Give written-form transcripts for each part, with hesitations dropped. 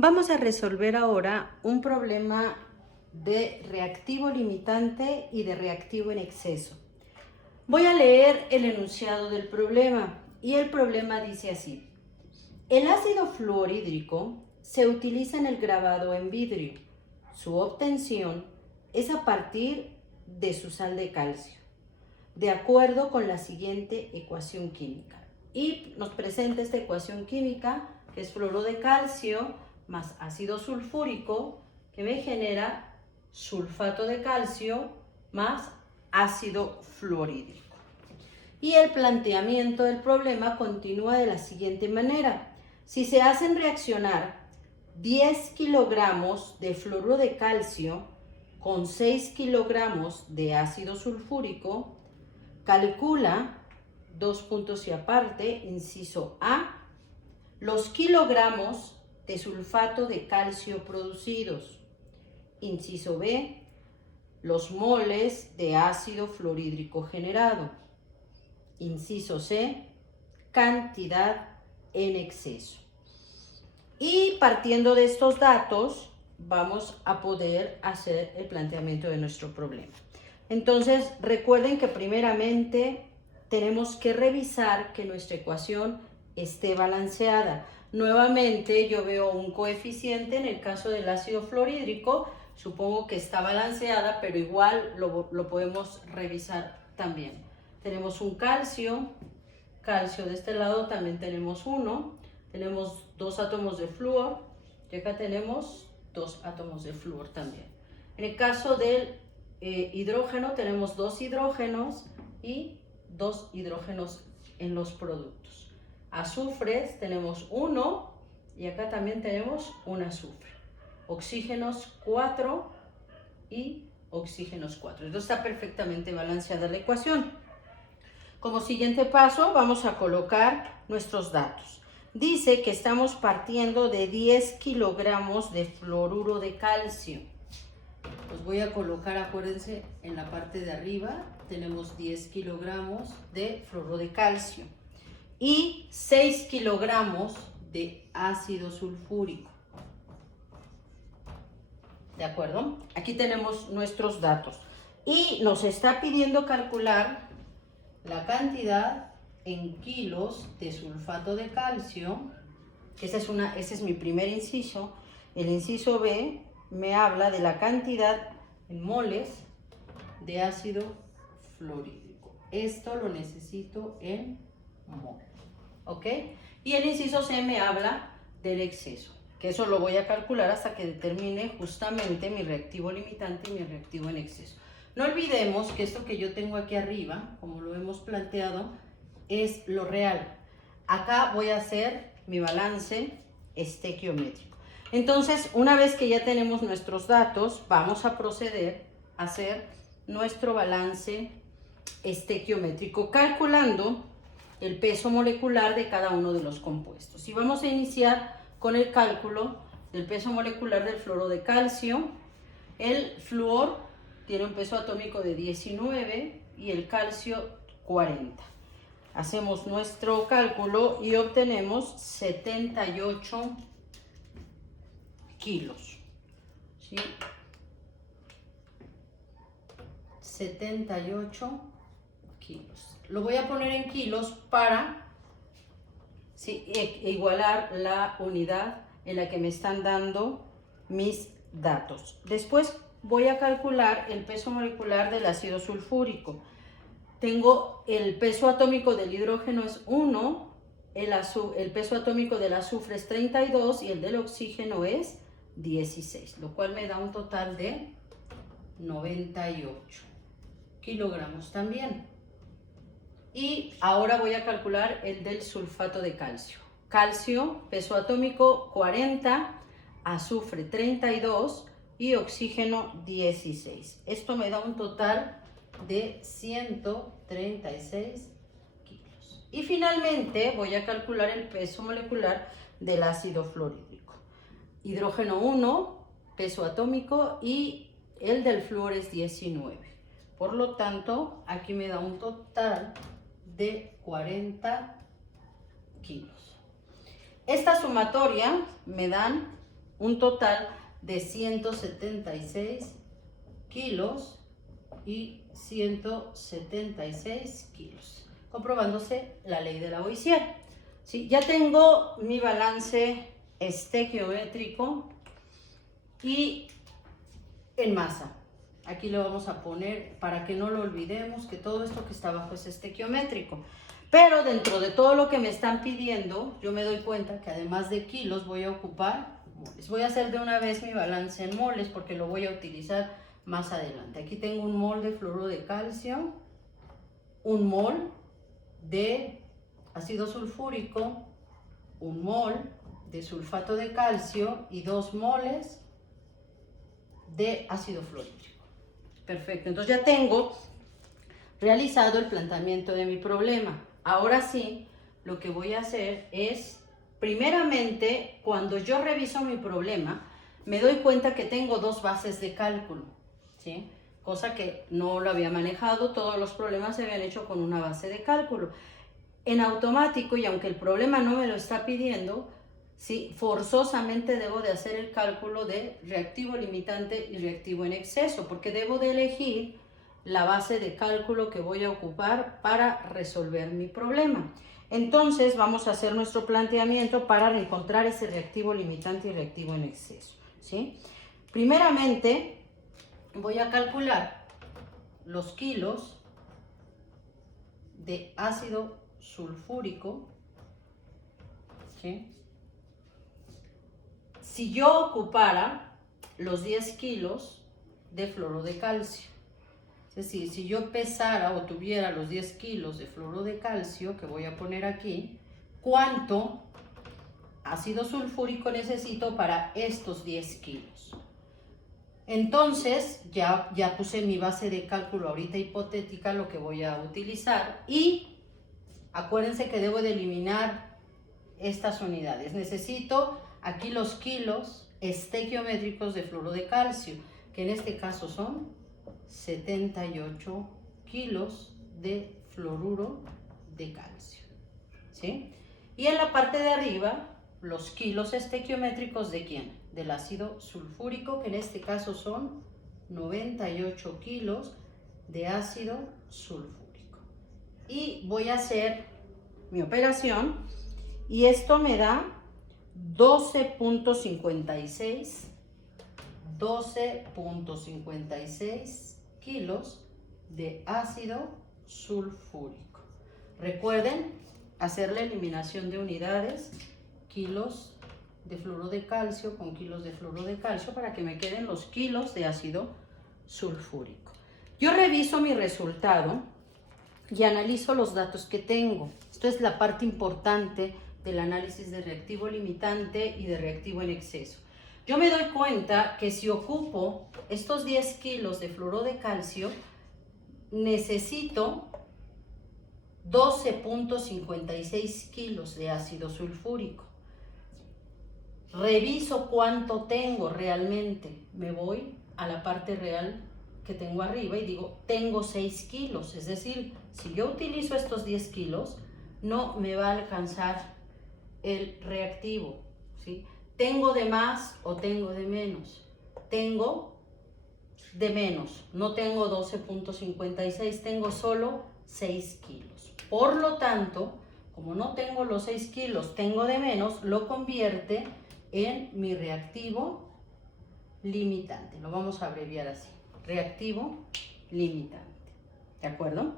Vamos a resolver ahora un problema de reactivo limitante y de reactivo en exceso. Voy a leer el enunciado del problema y el problema dice así. El ácido fluorhídrico se utiliza en el grabado en vidrio. Su obtención es a partir de su sal de calcio, de acuerdo con la siguiente ecuación química. Y nos presenta esta ecuación química, que es fluoruro de calcio más ácido sulfúrico, que me genera sulfato de calcio más ácido fluorhídrico. Y el planteamiento del problema continúa de la siguiente manera. Si se hacen reaccionar 10 kilogramos de fluoruro de calcio con 6 kilogramos de ácido sulfúrico, calcula, dos puntos y aparte, inciso A, los kilogramos de sulfato de calcio producidos. Inciso B, los moles de ácido fluorhídrico generado. Inciso C, cantidad en exceso. Y partiendo de estos datos, vamos a poder hacer el planteamiento de nuestro problema. Entonces, recuerden que primeramente tenemos que revisar que nuestra ecuación esté balanceada. Nuevamente, yo veo un coeficiente en el caso del ácido fluorhídrico, supongo que está balanceada, pero igual lo podemos revisar también. Tenemos un calcio de este lado también tenemos uno, tenemos 2 átomos de flúor y acá tenemos 2 átomos de flúor también. En el caso del hidrógeno tenemos 2 hidrógenos y 2 hidrógenos en los productos. Azufres tenemos 1 y acá también tenemos un azufre. Oxígenos 4 y oxígenos 4. Entonces está perfectamente balanceada la ecuación. Como siguiente paso vamos a colocar nuestros datos. Dice que estamos partiendo de 10 kilogramos de fluoruro de calcio. Los voy a colocar, acuérdense, en la parte de arriba tenemos 10 kilogramos de fluoruro de calcio y 6 kilogramos de ácido sulfúrico. ¿De acuerdo? Aquí tenemos nuestros datos y nos está pidiendo calcular la cantidad en kilos de sulfato de calcio. Ese es mi primer inciso. El inciso B me habla de la cantidad en moles de ácido fluorhídrico. Esto lo necesito en mol. ¿Ok? Y el inciso C me habla del exceso, que eso lo voy a calcular hasta que determine justamente mi reactivo limitante y mi reactivo en exceso. No olvidemos que esto que yo tengo aquí arriba, como lo hemos planteado, es lo real. Acá voy a hacer mi balance estequiométrico. Entonces, una vez que ya tenemos nuestros datos, vamos a proceder a hacer nuestro balance estequiométrico, calculando el peso molecular de cada uno de los compuestos. Y vamos a iniciar con el cálculo del peso molecular del fluoruro de calcio. El flúor tiene un peso atómico de 19 y el calcio 40. Hacemos nuestro cálculo y obtenemos 78 kilos. ¿Sí? 78 kilos. Lo voy a poner en kilos para igualar la unidad en la que me están dando mis datos. Después voy a calcular el peso molecular del ácido sulfúrico. Tengo el peso atómico del hidrógeno es 1, el peso atómico del azufre es 32 y el del oxígeno es 16, lo cual me da un total de 98 kilogramos también. Y ahora voy a calcular el del sulfato de calcio. Calcio, peso atómico 40, azufre 32 y oxígeno 16. Esto me da un total de 136 kilos. Y finalmente voy a calcular el peso molecular del ácido fluorhídrico. Hidrógeno 1, peso atómico, y el del flúor es 19. Por lo tanto, aquí me da un total de 40 kilos. Esta sumatoria me dan un total de 176 kilos y 176 kilos, comprobándose la ley de Lavoisier. ¿Sí? Ya tengo mi balance estequiométrico y en masa. Aquí le vamos a poner, para que no lo olvidemos, que todo esto que está abajo es estequiométrico. Pero dentro de todo lo que me están pidiendo, yo me doy cuenta que además de kilos voy a ocupar moles. Voy a hacer de una vez mi balance en moles porque lo voy a utilizar más adelante. Aquí tengo un mol de fluoruro de calcio, un mol de ácido sulfúrico, un mol de sulfato de calcio y 2 moles de ácido fluorhídrico. Perfecto, entonces ya tengo realizado el planteamiento de mi problema. Ahora sí, lo que voy a hacer es, primeramente, cuando yo reviso mi problema, me doy cuenta que tengo 2 bases de cálculo, ¿sí? Cosa que no lo había manejado, todos los problemas se habían hecho con una base de cálculo. En automático, y aunque el problema no me lo está pidiendo, ¿sí?, forzosamente debo de hacer el cálculo de reactivo limitante y reactivo en exceso, porque debo de elegir la base de cálculo que voy a ocupar para resolver mi problema. Entonces vamos a hacer nuestro planteamiento para encontrar ese reactivo limitante y reactivo en exceso, ¿sí? Primeramente voy a calcular los kilos de ácido sulfúrico, ¿sí?, si yo ocupara los 10 kilos de fluoruro de calcio. Es decir, si yo pesara o tuviera los 10 kilos de fluoruro de calcio, que voy a poner aquí, ¿cuánto ácido sulfúrico necesito para estos 10 kilos? Entonces, ya puse mi base de cálculo ahorita hipotética, lo que voy a utilizar, y acuérdense que debo de eliminar estas unidades. Necesito aquí los kilos estequiométricos de fluoruro de calcio, que en este caso son 78 kilos de fluoruro de calcio, ¿sí? Y en la parte de arriba, los kilos estequiométricos ¿de quién? Del ácido sulfúrico, que en este caso son 98 kilos de ácido sulfúrico. Y voy a hacer mi operación y esto me da 12.56 kilos de ácido sulfúrico. Recuerden hacer la eliminación de unidades, kilos de fluoruro de calcio con kilos de fluoruro de calcio, para que me queden los kilos de ácido sulfúrico. Yo reviso mi resultado y analizo los datos que tengo. Esto es la parte importante del análisis de reactivo limitante y de reactivo en exceso. Yo me doy cuenta que si ocupo estos 10 kilos de fluoruro de calcio, necesito 12.56 kilos de ácido sulfúrico. Reviso cuánto tengo realmente. Me voy a la parte real que tengo arriba y digo, tengo 6 kilos. Es decir, si yo utilizo estos 10 kilos, no me va a alcanzar el reactivo, ¿sí? ¿Tengo de más o tengo de menos? Tengo de menos, no tengo 12.56, tengo solo 6 kilos. Por lo tanto, como no tengo los 6 kilos, tengo de menos, lo convierte en mi reactivo limitante. Lo vamos a abreviar así, reactivo limitante, ¿de acuerdo?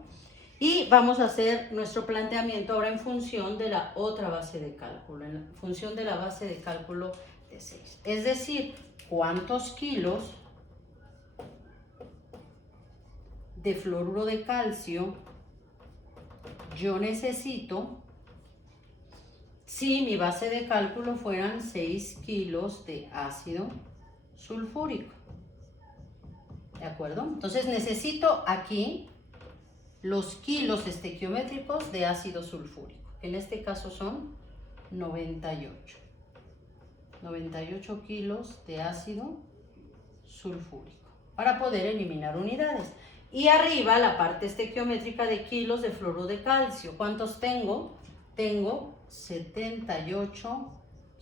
Y vamos a hacer nuestro planteamiento ahora en función de la otra base de cálculo, en función de la base de cálculo de 6. Es decir, ¿cuántos kilos de fluoruro de calcio yo necesito si mi base de cálculo fueran 6 kilos de ácido sulfúrico? ¿De acuerdo? Entonces necesito aquí los kilos estequiométricos de ácido sulfúrico. En este caso son 98 kilos de ácido sulfúrico para poder eliminar unidades. Y arriba la parte estequiométrica de kilos de fluoruro de calcio. ¿Cuántos tengo? Tengo 78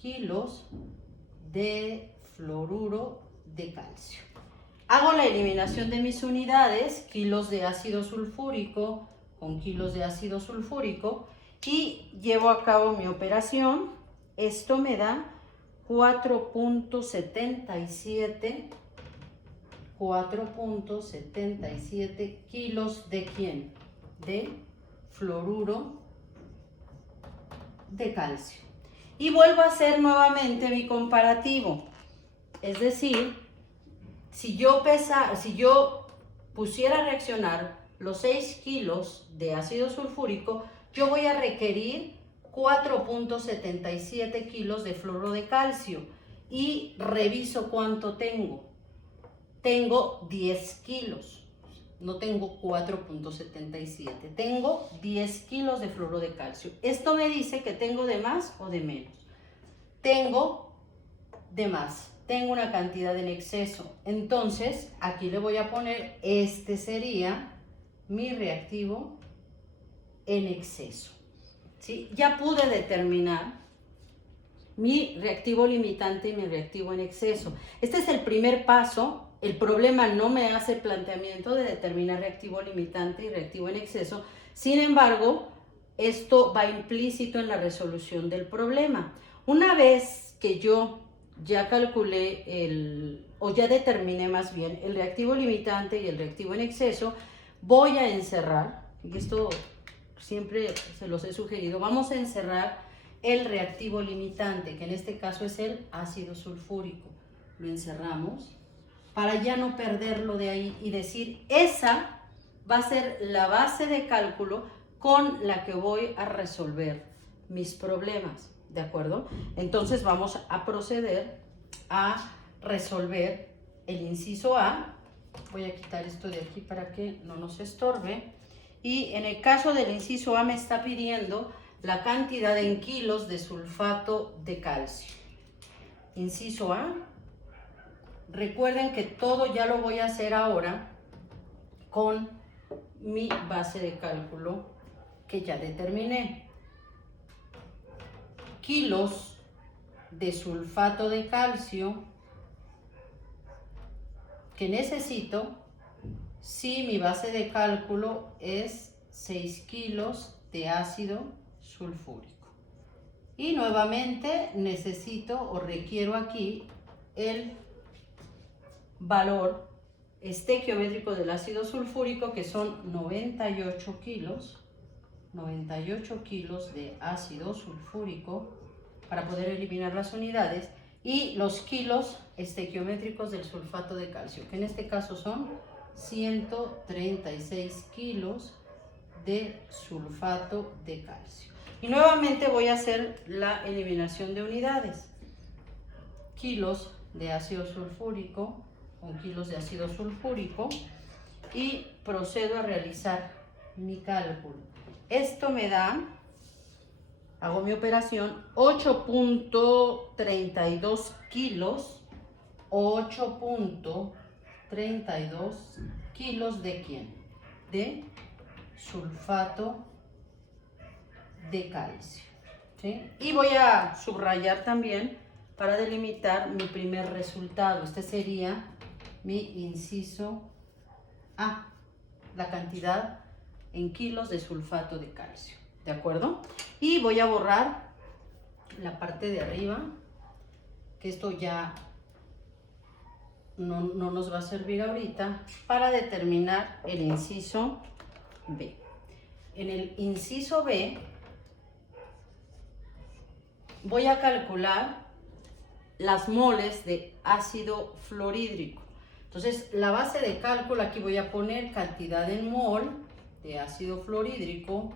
kilos de fluoruro de calcio. Hago la eliminación de mis unidades, kilos de ácido sulfúrico con kilos de ácido sulfúrico, y llevo a cabo mi operación. Esto me da 4.77 kilos de ¿quién? De fluoruro de calcio. Y vuelvo a hacer nuevamente mi comparativo. Es decir, si yo pusiera a reaccionar los 6 kilos de ácido sulfúrico, yo voy a requerir 4.77 kilos de fluoruro de calcio. Y reviso cuánto tengo. Tengo 10 kilos. No tengo 4.77. Tengo 10 kilos de fluoruro de calcio. Esto me dice que tengo de más o de menos. Tengo de más. Tengo una cantidad en exceso. Entonces, aquí le voy a poner, este sería mi reactivo en exceso. ¿Sí? Ya pude determinar mi reactivo limitante y mi reactivo en exceso. Este es el primer paso. El problema no me hace planteamiento de determinar reactivo limitante y reactivo en exceso. Sin embargo, esto va implícito en la resolución del problema. Una vez que yo ya calculé o ya determiné más bien el reactivo limitante y el reactivo en exceso, voy a encerrar, y esto siempre se los he sugerido, vamos a encerrar el reactivo limitante, que en este caso es el ácido sulfúrico. Lo encerramos para ya no perderlo de ahí y decir, esa va a ser la base de cálculo con la que voy a resolver mis problemas. ¿De acuerdo? Entonces vamos a proceder a resolver el inciso A. Voy a quitar esto de aquí para que no nos estorbe. Y en el caso del inciso A me está pidiendo la cantidad en kilos de sulfato de calcio. Inciso A. Recuerden que todo ya lo voy a hacer ahora con mi base de cálculo que ya determiné. Kilos de sulfato de calcio que necesito si mi base de cálculo es 6 kilos de ácido sulfúrico. Y nuevamente necesito o requiero aquí el valor estequiométrico del ácido sulfúrico, que son 98 kilos de ácido sulfúrico para poder eliminar las unidades, y los kilos estequiométricos del sulfato de calcio, que en este caso son 136 kilos de sulfato de calcio. Y nuevamente voy a hacer la eliminación de unidades. Kilos de ácido sulfúrico con kilos de ácido sulfúrico, y procedo a realizar mi cálculo. Esto me da, hago mi operación, 8.32 kilos, 8.32 kilos de ¿quién? De sulfato de calcio. ¿Sí? Y voy a subrayar también para delimitar mi primer resultado. Este sería mi inciso A, la cantidad en kilos de sulfato de calcio. ¿De acuerdo? Y voy a borrar la parte de arriba, que esto ya no nos va a servir ahorita, para determinar el inciso B. En el inciso B voy a calcular las moles de ácido fluorhídrico. Entonces, la base de cálculo, aquí voy a poner cantidad en mol de ácido fluorhídrico,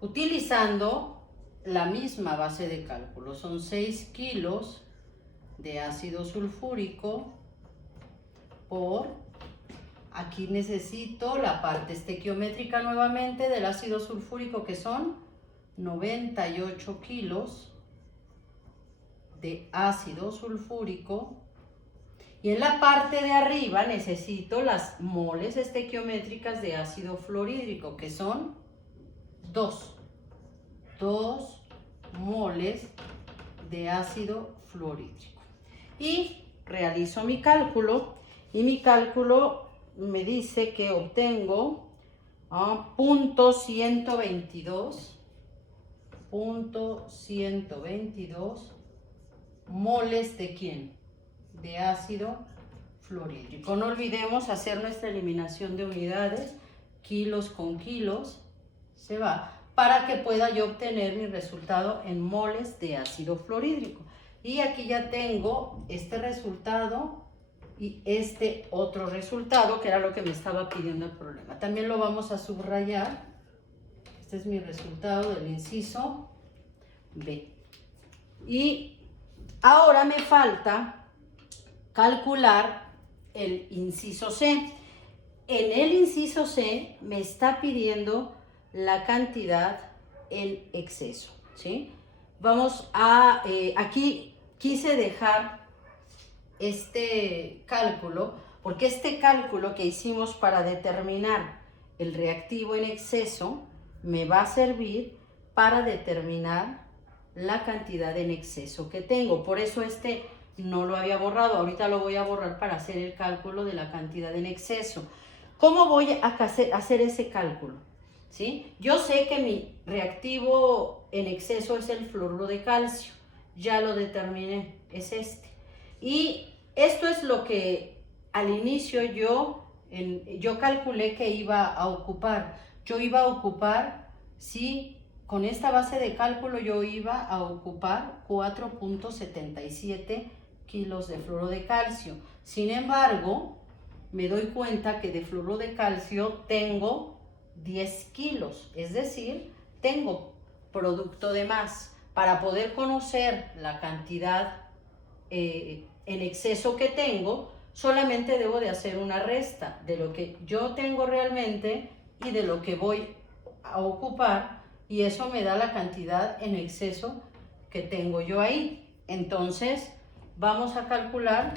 utilizando la misma base de cálculo. Son 6 kilos de ácido sulfúrico por, aquí necesito la parte estequiométrica nuevamente del ácido sulfúrico, que son 98 kilos de ácido sulfúrico, y en la parte de arriba necesito las moles estequiométricas de ácido fluorhídrico, que son 2 moles de ácido fluorhídrico. y realizo mi cálculo, y mi cálculo me dice que obtengo punto 122 moles de ¿quién? De ácido fluorhídrico. No olvidemos hacer nuestra eliminación de unidades, kilos con kilos, se va, para que pueda yo obtener mi resultado en moles de ácido fluorhídrico. Y aquí ya tengo este resultado y este otro resultado, que era lo que me estaba pidiendo el problema. También lo vamos a subrayar. Este es mi resultado del inciso B. Y ahora me falta calcular el inciso C. En el inciso C me está pidiendo la cantidad en exceso, ¿sí? Vamos a, aquí quise dejar este cálculo, porque este cálculo que hicimos para determinar el reactivo en exceso me va a servir para determinar la cantidad en exceso que tengo. Por eso este no lo había borrado, ahorita lo voy a borrar para hacer el cálculo de la cantidad en exceso. ¿Cómo voy a hacer ese cálculo? ¿Sí? Yo sé que mi reactivo en exceso es el fluoruro de calcio, ya lo determiné, es este. Y esto es lo que al inicio yo calculé que iba a ocupar. Yo iba a ocupar, sí, con esta base de cálculo yo iba a ocupar 4.77 kilos de fluoruro de calcio. Sin embargo, me doy cuenta que de fluoruro de calcio tengo 10 kilos, es decir, tengo producto de más. Para poder conocer la cantidad en exceso que tengo, solamente debo de hacer una resta de lo que yo tengo realmente y de lo que voy a ocupar, y eso me da la cantidad en exceso que tengo yo ahí. Entonces, vamos a calcular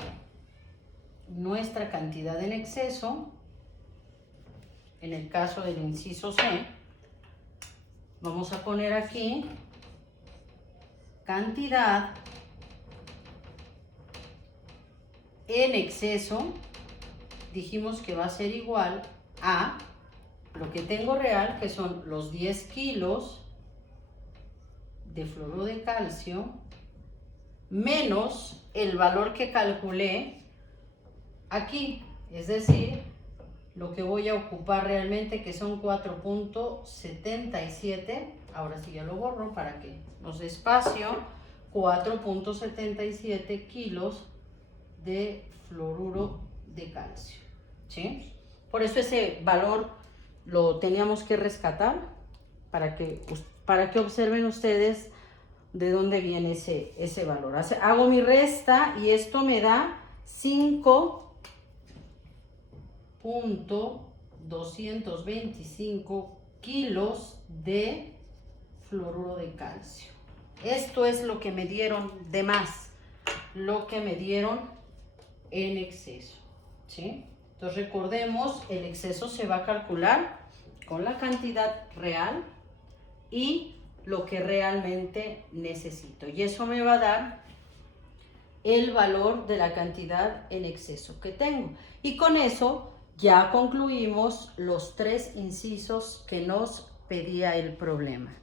nuestra cantidad en exceso. En el caso del inciso C, vamos a poner aquí cantidad en exceso. Dijimos que va a ser igual a lo que tengo real, que son los 10 kilos de fluoruro de calcio, menos el valor que calculé aquí, es decir, lo que voy a ocupar realmente, que son 4.77, ahora sí ya lo borro para que nos dé espacio, 4.77 kilos de fluoruro de calcio, ¿sí? Por eso ese valor lo teníamos que rescatar, para que observen ustedes de dónde viene ese valor. Hago mi resta y esto me da 5.225 kilos de fluoruro de calcio. Esto es lo que me dieron de más, lo que me dieron en exceso, ¿sí? Entonces recordemos, el exceso se va a calcular con la cantidad real y lo que realmente necesito. Y eso me va a dar el valor de la cantidad en exceso que tengo. Y con eso ya concluimos los 3 incisos que nos pedía el problema.